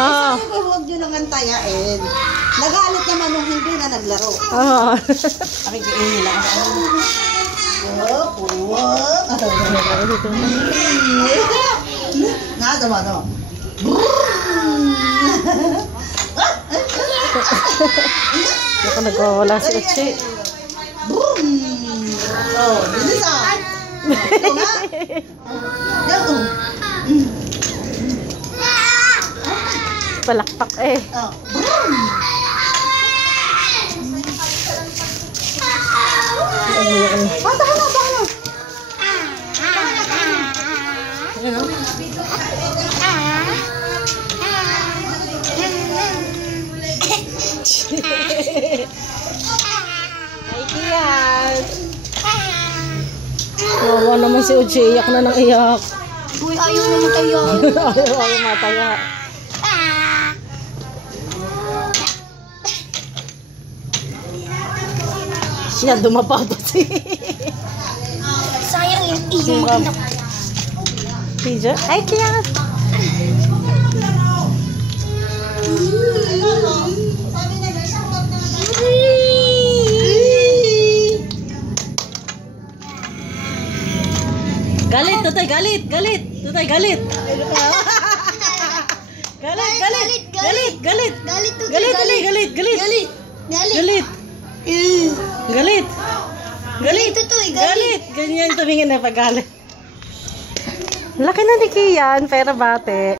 Sabi ko, huwag nyo nang antayain. Nagalit naman nung hindi na naglaro. Sabi ko, nila. Tama. Baka nagwawala si Uchi. Bilis ah. Ito nga. Ito. Palakpak eh. Tahan. Ay, Kian. Wawa naman si Uchi. Iyak na ng iyak. Uy, ayaw na mataya. Ayaw mataya. Siya dumapaw pa si... Sayang yung iyong pinak. Pijo? Ay, Kian. Galit, Tutay, galit. Tutay, galit. Galit. Galit. Galit. Ganyan tumingin na pag galit. Laki na ni Kian, pero bate.